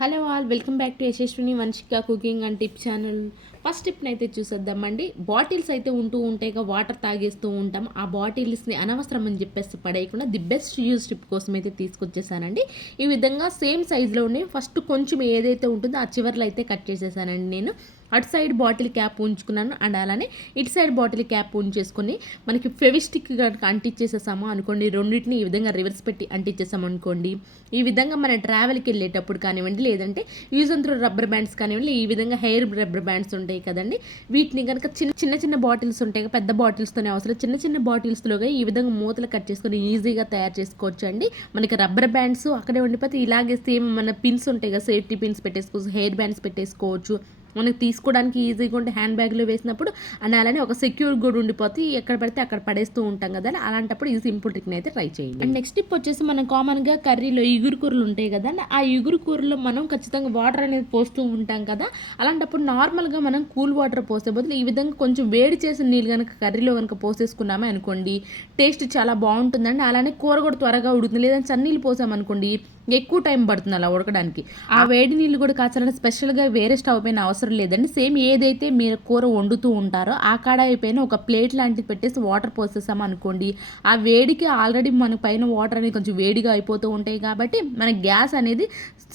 Hello all welcome back to Yashaswini Vamshika cooking and tip channel. First టిప్ని అయితే చూసేద్దామండి. Bottles అయితే ఉంటూ ఉంటాయి, వాటర్ తాగేస్తూ ఉంటాం. ఆ బాటిల్స్ని అనవసరం అని చెప్పేసి పడేయకుండా ది బెస్ట్ యూజ్ టిప్ కోసం అయితే తీసుకొచ్చేసానండి. ఈ విధంగా సేమ్ సైజులోనే ఫస్ట్ కొంచెం ఏదైతే ఉంటుందో ఆ చివర్లో అయితే కట్ చేసేసానండి నేను. అటు సైడ్ బాటిల్ క్యాప్ ఉంచుకున్నాను అండ్ అలానే ఇటు సైడ్ బాటిల్ క్యాప్ ఉంచేసుకొని మనకి ఫెవిస్టిక్ కనుక అంటించేసేసాము అనుకోండి, రెండింటిని ఈ విధంగా రివర్స్ పెట్టి అంటించేసాము అనుకోండి, ఈ విధంగా మన ట్రావెల్కి వెళ్ళేటప్పుడు కానివ్వండి, లేదంటే use and throw rubber bands కానివ్వండి, ఈ విధంగా హెయిర్ రబ్బర్ బ్యాండ్స్ ఉంటాయి కదండి, వీటిని కనుక చిన్న చిన్న బాటిల్స్ ఉంటాయి, పెద్ద బాటిల్స్తోనే అవసరం, చిన్న చిన్న బాటిల్స్లోగా ఈ విధంగా మూతలు కట్ చేసుకొని ఈజీగా తయారు చేసుకోవచ్చు అండి. మనకి రబ్బర్ బ్యాండ్స్ అక్కడే ఉండిపోతే ఇలాగే సేమ్ మన పిన్స్ ఉంటాయి కదా, సేఫ్టీ పిన్స్ పెట్టేసుకోవచ్చు, హెయిర్ బ్యాండ్స్ పెట్టేసుకోవచ్చు, మనకి తీసుకోవడానికి ఈజీగా ఉంటే హ్యాండ్ బ్యాగ్లో వేసినప్పుడు అండ్ అలానే ఒక సెక్యూర్ కూడా ఉండిపోతే ఎక్కడ పడితే అక్కడ పడేస్తూ ఉంటాం కదా, అలాంటప్పుడు ఈ సింపుల్ ట్రిక్ని అయితే ట్రై చేయండి. అండ్ నెక్స్ట్ టిప్ వచ్చేసి మనం కామన్గా కర్రీలో ఇగురు కూరలు ఉంటాయి కదా, ఆ ఇగురు కూరలో మనం ఖచ్చితంగా వాటర్ అనేది పోస్తూ ఉంటాం కదా, అలాంటప్పుడు నార్మల్గా మనం కూల్ వాటర్ పోసే బదులు ఈ విధంగా కొంచెం వేడి చేసిన నీళ్ళు కనుక కర్రీలో కనుక పోసేసుకున్నామే అనుకోండి, టేస్ట్ చాలా బాగుంటుందండి. అలానే కూర కూడా త్వరగా ఉడుకుతుంది. లేదంటే చన్నీళ్ళు పోసామనుకోండి ఎక్కువ టైం పడుతుంది అలా ఉడకడానికి. ఆ వేడి నీళ్ళు కూడా కాచాలంటే స్పెషల్గా వేరే స్టవ్ పైన అవసరం లేదండి. సేమ్ ఏదైతే మీరు కూర వండుతూ ఉంటారో ఆ కడాయి పైన ఒక ప్లేట్ లాంటిది పెట్టేసి వాటర్ పోసేసాము అనుకోండి, ఆ వేడికి ఆల్రెడీ మన పైన వాటర్ అనేది కొంచెం వేడిగా అయిపోతూ ఉంటాయి కాబట్టి మన గ్యాస్ అనేది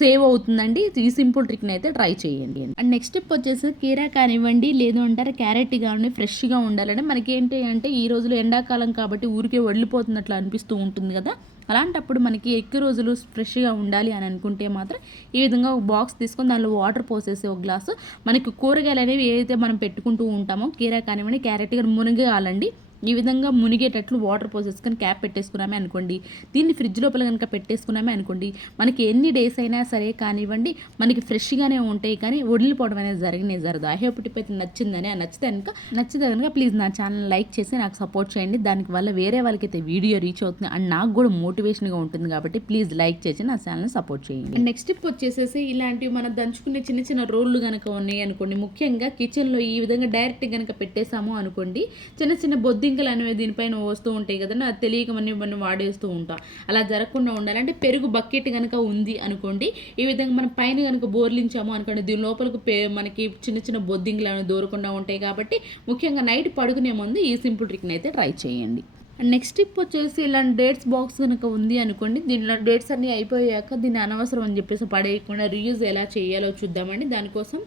సేవ్ అవుతుందండి. ఈ సింపుల్ ట్రిక్ని అయితే ట్రై చేయండి. అండ్ నెక్స్ట్ టిప్ వచ్చేసి కీరా కానివ్వండి, లేదు అంటారు క్యారెట్ కానీ ఫ్రెష్గా ఉండాలంటే మనకి ఏంటి అంటే ఈ రోజులు ఎండాకాలం కాబట్టి ఊరికే వడిలిపోతున్నట్లు అనిపిస్తూ ఉంటుంది కదా, అలాంటప్పుడు మనకి ఎక్కువ రోజులు ఫ్రెష్గా ఉండాలి అని అనుకుంటే మాత్రం ఈ విధంగా ఒక బాక్స్ తీసుకొని దానిలో వాటర్ పోసేసి ఒక గ్లాసు మనకి కూరగాయలు అనేవి ఏదైతే మనం పెట్టుకుంటూ ఉంటామో కీరా కానివ్వండి క్యారెట్ కానీ మునగాలండి, ఈ విధంగా మునిగేటట్లు వాటర్ పోసేసుకొని క్యాప్ పెట్టేసుకున్నామే అనుకోండి, దీన్ని ఫ్రిడ్జ్ లోపల కనుక పెట్టేసుకున్నామే అనుకోండి, మనకి ఎన్ని డేస్ అయినా సరే కానివ్వండి మనకి ఫ్రెష్గానే ఉంటాయి, కానీ వదిలిపోవడం అనేది జరగదు. ఐ హోప్ టిప్ అయితే నచ్చిందని, నచ్చితే కనుక ప్లీజ్ నా ఛానల్ లైక్ చేసి నాకు సపోర్ట్ చేయండి. దానికి వల్ల వేరే వాళ్ళకి అయితే వీడియో రీచ్ అవుతుంది అండ్ నాకు కూడా మోటివేషన్గా ఉంటుంది కాబట్టి ప్లీజ్ లైక్ చేసి నా ఛానల్ని సపోర్ట్ చేయండి. అండ్ నెక్స్ట్ టిప్ వచ్చేసేసి ఇలాంటివి మనం దంచుకునే చిన్న చిన్న రోళ్ళు కనుక ఉన్నాయి అనుకోండి, ముఖ్యంగా కిచెన్లో ఈ విధంగా డైరెక్ట్ కనుక పెట్టేసాము అనుకోండి, చిన్న చిన్న బొద్దింకలు అనేవి దీనిపైన వస్తూ ఉంటాయి కదండి, అది తెలియక మనం వాడేస్తూ ఉంటాం. అలా జరగకుండా ఉండాలంటే పెరుగు బకెట్ కనుక ఉంది అనుకోండి, ఈ విధంగా మనం పైన కనుక బోర్లించాము అనుకోండి, దీని లోపలికి మనకి చిన్న చిన్న బొద్దింకలు అనేవి దూరకుండా ఉంటాయి కాబట్టి ముఖ్యంగా నైట్ పడుకునే ముందు ఈ సింపుల్ ట్రిక్ని అయితే ట్రై చేయండి. అండ్ నెక్స్ట్ టిప్ వచ్చేసి ఇలాంటి డేట్స్ బాక్స్ కనుక ఉంది అనుకోండి, దీనిలో డేట్స్ అన్నీ అయిపోయాక దీన్ని అనవసరం అని చెప్పేసి పడేయకుండా రీయూజ్ ఎలా చేయాలో చూద్దామండి. దానికోసం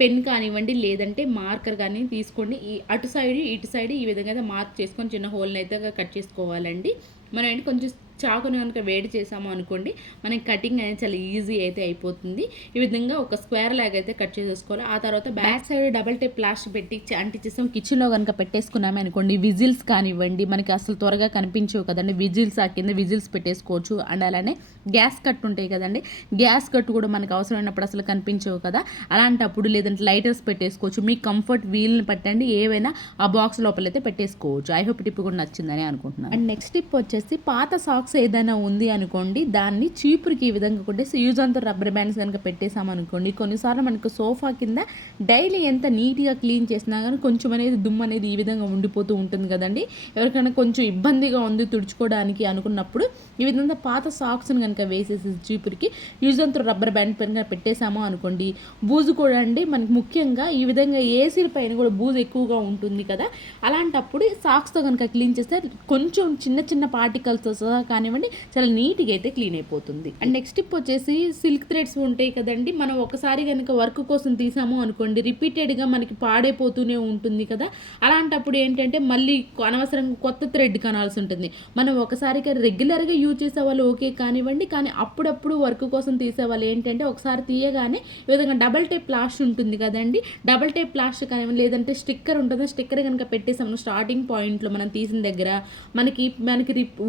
పెన్ కానివ్వండి, లేదంటే మార్కర్ కానీ తీసుకోండి, ఈ అటు సైడ్ ఇటు సైడ్ ఈ విధంగా అయితే మార్క్ చేసుకొని చిన్న హోల్ని అయితే కట్ చేసుకోవాలండి. మనం ఏంటి కొంచెం చాకుని కనుక వేడి చేసాము అనుకోండి, మనకి కటింగ్ అనేది చాలా ఈజీ అయితే అయిపోతుంది. ఈ విధంగా ఒక స్క్వేర్ లాగా అయితే కట్ చేసేసుకోవాలి. ఆ తర్వాత back side double tape plaster పెట్టి అంటించేసాం కిచెన్లో కనుక పెట్టేసుకున్నామే అనుకోండి, విజిల్స్ కానివ్వండి మనకి అసలు త్వరగా కనిపించవు కదండి, విజిల్స్ ఆ కింద విజిల్స్ పెట్టేసుకోవచ్చు. అండ్ అలానే గ్యాస్ కట్ ఉంటాయి కదండి, గ్యాస్ కట్ కూడా మనకు అవసరమైనప్పుడు అసలు కనిపించవు కదా, అలాంటప్పుడు లేదంటే లైటర్స్ పెట్టేసుకోవచ్చు. మీ కంఫర్ట్ వీల్ని పట్టండి, ఏవైనా ఆ బాక్స్ లోపలైతే పెట్టేసుకోవచ్చు. ఐ హోప్ టిప్ కూడా నచ్చిందని అనుకుంటున్నాను. అండ్ నెక్స్ట్ టిప్ వచ్చేసి పాత సాక్స్ ఏదైనా ఉంది అనుకోండి, దాన్ని చీపురికి ఈ విధంగా కొట్టేసి యూజ్ అంతా రబ్బర్ బ్యాండ్స్ కనుక పెట్టేసామనుకోండి, కొన్నిసార్లు మనకు సోఫా కింద డైలీ ఎంత నీట్గా క్లీన్ చేసినా కానీ కొంచెం అనేది దుమ్ము అనేది ఈ విధంగా ఉండిపోతూ ఉంటుంది కదండి. ఎవరికైనా కొంచెం ఇబ్బందిగా ఉంది తుడుచుకోవడానికి అనుకున్నప్పుడు ఈ విధంగా పాత సాక్స్ని కనుక వేసేసి చీపురికి యూజ్ అంతా రబ్బర్ బ్యాండ్ పైన పెట్టేసాము అనుకోండి, బూజు కూడా అండి మనకి ముఖ్యంగా ఈ విధంగా ఏసీల పైన కూడా బూజు ఎక్కువగా ఉంటుంది కదా, అలాంటప్పుడు సాక్స్తో కనుక క్లీన్ చేస్తే కొంచెం చిన్న చిన్న పార్టికల్స్తో సహా కానివ్వండి చాలా నీట్గా అయితే క్లీన్ అయిపోతుంది. అండ్ నెక్స్ట్ టిప్ వచ్చేసి సిల్క్ థ్రెడ్స్ ఉంటాయి కదండి, మనం ఒకసారి కనుక వర్క్ కోసం తీసాము అనుకోండి రిపీటెడ్గా మనకి పాడైపోతూనే ఉంటుంది కదా, అలాంటప్పుడు ఏంటంటే మళ్ళీ అనవసరంగా కొత్త థ్రెడ్ కనాల్సి ఉంటుంది. మనం ఒకసారిగా రెగ్యులర్గా యూజ్ చేసే వాళ్ళు ఓకే కానివ్వండి, కానీ అప్పుడప్పుడు వర్క్ కోసం తీసేవాళ్ళు ఏంటంటే ఒకసారి తీయగానే ఈ విధంగా డబల్ టేప్ ప్లాస్టర్ ఉంటుంది కదండి, డబల్ టేప్ ప్లాస్టర్ కానివ్వండి, లేదంటే స్టిక్కర్ ఉంటుంది, స్టిక్కర్ కనుక పెట్టేసాము స్టార్టింగ్ పాయింట్లో మనం తీసిన దగ్గర మనకి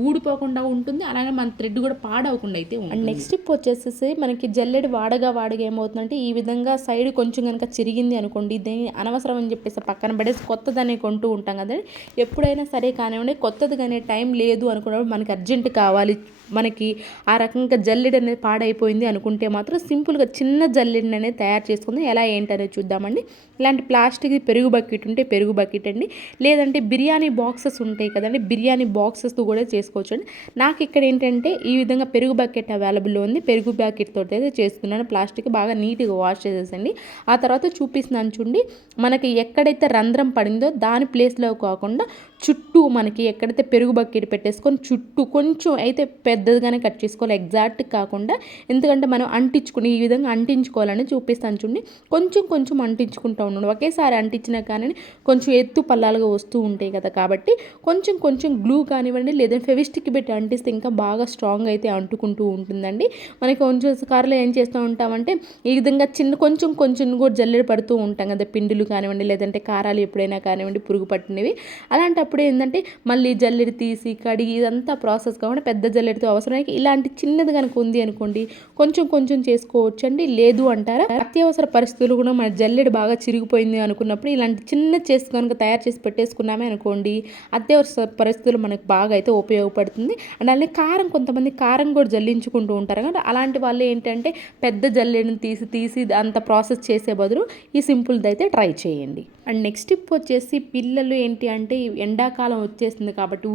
ఊడిపోకుండా ఉంటుంది, అలాగే మన థ్రెడ్ కూడా పాడవకుండా అయితే ఉంటుంది. అండ్ నెక్స్ట్ టిప్ వచ్చేసేసి మనకి జల్లెడ వాడగా ఏమవుతుందంటే ఈ విధంగా సైడ్ కొంచెం కనుక చిరిగింది అనుకోండి, దీన్ని అనవసరం అని చెప్పేసి పక్కన పడేసి కొత్తదని కొంటూ ఉంటాం కదండి. ఎప్పుడైనా సరే కానివ్వండి కొత్తది కానీ టైం లేదు అనుకున్నప్పుడు మనకి అర్జెంట్ కావాలి, మనకి ఆ రకంగా జల్లెడ అనేది పాడైపోయింది అనుకుంటే మాత్రం సింపుల్గా చిన్న జల్లెడని అనేది తయారు చేసుకుందాం. ఎలా ఏంటనేది చూద్దామండి. ఇలాంటి ప్లాస్టిక్ పెరుగు బకెట్ ఉంటే పెరుగు బకెట్ అండి, లేదంటే బిర్యానీ బాక్సెస్ ఉంటాయి కదండి, బిర్యానీ బాక్సెస్ కూడా చేసుకోవచ్చు అండి. నా నాకు ఇక్కడ ఏంటంటే ఈ విధంగా పెరుగు బకెట్ అవైలబుల్లో ఉంది. పెరుగు బకెట్ తోటి అయితే చేస్తున్నాను. ప్లాస్టిక్ బాగా నీట్గా వాష్ చేసేసండి. ఆ తర్వాత చూపిస్తున్నాను చూడండి, మనకి ఎక్కడైతే రంధ్రం పడిందో దాని ప్లేస్లో కాకుండా చుట్టూ మనకి ఎక్కడైతే పెరుగు బకెట్ పెట్టేసుకొని చుట్టూ కొంచెం అయితే పెద్దదిగానే కట్ చేసుకోవాలి, ఎగ్జాక్ట్ కాకుండా. ఎందుకంటే మనం అంటించుకుని ఈ విధంగా అంటించుకోవాలని చూపిస్తాను చూడండి. కొంచెం కొంచెం అంటించుకుంటూ ఉన్నాడు. ఒకేసారి అంటించినా కానీ కొంచెం ఎత్తు పల్లాలుగా వస్తూ ఉంటాయి కదా, కాబట్టి కొంచెం కొంచెం గ్లూ కానివ్వండి లేదా ఫెవిస్టిక్ పెట్టి అంటిస్తే ఇంకా బాగా స్ట్రాంగ్ అయితే అంటుకుంటూ ఉంటుందండి. మనకి కొంచెం సార్లు ఏం చేస్తూ ఉంటామంటే ఈ విధంగా కొంచెం కొంచెం కూడా జల్లెడ పడుతూ ఉంటాం కదా, పిండిలు కానివ్వండి లేదంటే కారాలు ఎప్పుడైనా కానివ్వండి పురుగు పట్టినవి. అలాంటప్పుడు ఏంటంటే మళ్ళీ జల్లెడ తీసి కడిగి ఇదంతా ప్రాసెస్ కాకుండా పెద్ద జల్లెడతో అవసరానికి ఇలాంటి చిన్నది కనుక ఉంది అనుకోండి కొంచెం కొంచెం చేసుకోవచ్చు అండి. లేదు అంటారా, అత్యవసర పరిస్థితులు కూడా మన జల్లెడ బాగా చిరిగిపోయింది అనుకున్నప్పుడు ఇలాంటి చిన్న చేసి కనుక తయారు చేసి పెట్టేసుకున్నామే అనుకోండి అత్యవసర పరిస్థితులు మనకు బాగా అయితే ఉపయోగపడుతుంది. అండ్ అలానే కారం, కొంతమంది కారం కూడా జల్లించుకుంటూ ఉంటారు కదా, అలాంటి వాళ్ళు ఏంటంటే పెద్ద జల్లెడని తీసి అంత ప్రాసెస్ చేసే బదులు ఈ సింపుల్ది అయితే ట్రై చేయండి. అండ్ నెక్స్ట్ టిప్ వచ్చేసి పిల్లలు ఏంటి అంటే ఎండాకాలం వచ్చేస్తుంది కాబట్టి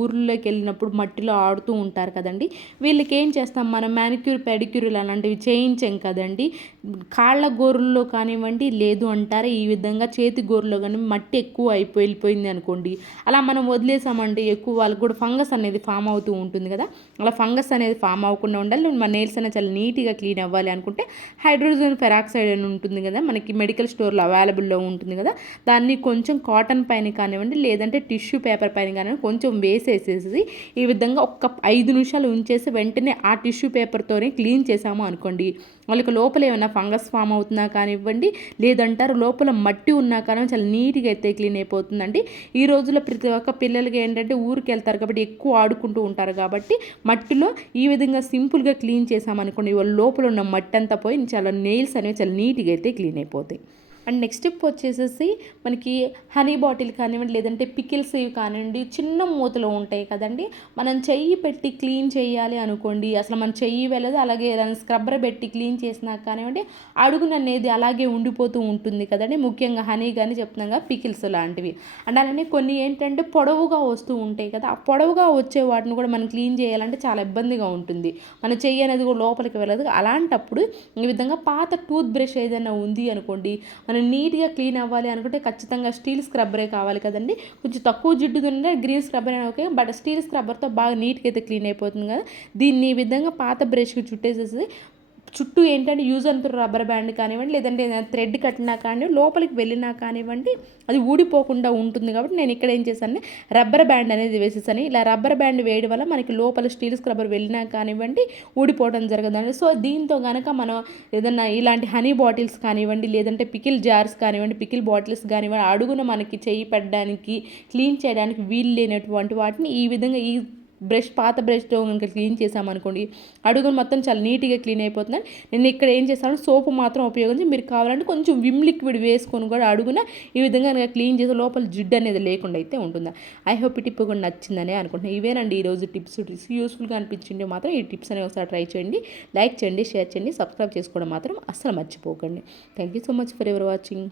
ఊర్లోకి వెళ్ళినప్పుడు మట్టిలో ఆడుతూ ఉంటారు కదండి. వీళ్ళకి ఏం చేస్తాం మనం, మ్యానిక్యూర్ పెడిక్యూర్లు అలాంటివి చేయించాం కదండి. కాళ్ళ గోరుల్లో కానివ్వండి లేదు అంటారు ఈ విధంగా చేతి గోరులో కానీ మట్టి ఎక్కువ వెళ్ళిపోయింది అనుకోండి, అలా మనం వదిలేసామంటే ఎక్కువ వాళ్ళకి కూడా ఫంగస్ అనేది ఫామ్ అవుతూ ఉంటుంది కదా. అలా ఫంగస్ అనేది ఫామ్ అవ్వకుండా ఉండాలి, మన నెయిల్స్ అనేది చాలా నీట్గా క్లీన్ అవ్వాలి అనుకుంటే హైడ్రోజన్ పెరాక్సైడ్ అని ఉంటుంది కదా, మనకి మెడికల్ స్టోర్లో అవైలబుల్లో ఉంటుంది కదా, దాన్ని కొంచెం కాటన్ పైన కానివ్వండి లేదంటే టిష్యూ పేపర్ పైన కానివ్వండి కొంచెం వేసేసేసి ఈ విధంగా ఒక 5 నిమిషాలు ఉంచేసి వెంటనే ఆ టిష్యూ పేపర్తోనే క్లీన్ చేసాము అనుకోండి, వాళ్ళకి లోపల ఏమైనా ఫంగస్ ఫామ్ అవుతున్నా కానివ్వండి లేదంటారు లోపల మట్టి ఉన్నా కానీ చాలా నీట్గా అయితే క్లీన్ అయిపోతుందండి. ఈ రోజుల్లో ప్రతి ఒక్క పిల్లలకి ఏంటంటే ఊరికి వెళ్తారు కాబట్టి ఎక్కువ ఆడుకుంటూ ఉంటారు కాబట్టి మట్టిలో ఈ విధంగా సింపుల్గా క్లీన్ చేసామనుకోండి వాళ్ళ లోపల ఉన్న మట్టి అంతా పోయి చాలా నెయిల్స్ అనేవి చాలా నీట్గా అయితే క్లీన్ అయిపోతాయి. అండ్ నెక్స్ట్ స్టెప్ వచ్చేసేసి మనకి హనీ బాటిల్ కానివ్వండి లేదంటే పికిల్స్ ఇవి కానివ్వండి చిన్న మూతలో ఉంటాయి కదండి, మనం చెయ్యి పెట్టి క్లీన్ చేయాలి అనుకోండి అసలు మన చెయ్యి వెళ్ళదు, అలాగే దాన్ని స్క్రబ్బర్ పెట్టి క్లీన్ చేసినా కానివ్వండి అడుగున అనేది అలాగే ఉండిపోతూ ఉంటుంది కదండి. ముఖ్యంగా హనీ కానీ చెప్తున్నాం కదా పికిల్స్ లాంటివి. అండ్ అలానే కొన్ని ఏంటంటే పొడవుగా వస్తూ ఉంటాయి కదా, ఆ పొడవుగా వచ్చే వాటిని కూడా మనం క్లీన్ చేయాలంటే చాలా ఇబ్బందిగా ఉంటుంది, మన చెయ్యి అనేది కూడా లోపలికి వెళ్ళదు. అలాంటప్పుడు ఈ విధంగా పాత టూత్ బ్రష్ ఏదైనా ఉంది అనుకోండి, మనం నీట్గా క్లీన్ అవ్వాలి అనుకుంటే ఖచ్చితంగా స్టీల్ స్క్రబ్బరే కావాలి కదండి. కొంచెం తక్కువ జిడ్డుది ఉంటే గ్రీన్ స్క్రబ్బర్ అయినా ఓకే, బట్ స్టీల్ స్క్రబ్బర్తో బాగా నీట్గా అయితే క్లీన్ అయిపోతుంది కదా. దీన్ని ఈ విధంగా పాత బ్రష్కి చుట్టేసేసి చుట్టూ ఏంటంటే use and throw rubber band కానివ్వండి లేదంటే థ్రెడ్ కట్టినా కానీ లోపలికి వెళ్ళినా కానివ్వండి అది ఊడిపోకుండా ఉంటుంది కాబట్టి నేను ఇక్కడ ఏం చేశాను రబ్బర్ బ్యాండ్ అనేది వేసేసాను. ఇలా రబ్బర్ బ్యాండ్ వేయడం వల్ల మనకి లోపల స్టీల్ స్క్రబ్బర్ వెళ్ళినా కానివ్వండి ఊడిపోవడం జరగదండి. సో దీంతో కనుక మనం ఏదన్నా ఇలాంటి హనీ బాటిల్స్ కానివ్వండి లేదంటే పికిల్ జార్స్ కానివ్వండి పికిల్ బాటిల్స్ కానివ్వండి అడుగున మనకి చేయి పెట్టడానికి క్లీన్ చేయడానికి వీలు లేనటువంటి వాటిని ఈ విధంగా ఈ పాత బ్రష్తో కనుక క్లీన్ చేసామనుకోండి అడుగును మొత్తం చాలా నీట్గా క్లీన్ అయిపోతుంది. నేను ఇక్కడ ఏం చేస్తాను సోపు మాత్రం ఉపయోగించి మీరు కావాలంటే కొంచెం విమ్ లిక్విడ్ వేసుకొని కూడా అడుగున ఈ విధంగా కనుక క్లీన్ చేసి లోపల జిడ్డు అనేది లేకుండా అయితే ఉంటుంది. ఐ హోప్ ఈ టిప్ కూడా నచ్చిందని అనుకుంటున్నాను. ఇవేనండి ఈరోజు టిప్స్ యూస్ఫుల్గా అనిపించింది మాత్రం ఈ టిప్స్ అనేవి ఒకసారి ట్రై చేయండి, లైక్ చేయండి, షేర్ చేయండి, సబ్స్క్రైబ్ చేసుకోవడం మాత్రం అస్సలు మర్చిపోకండి. Thank you so much for ever watching.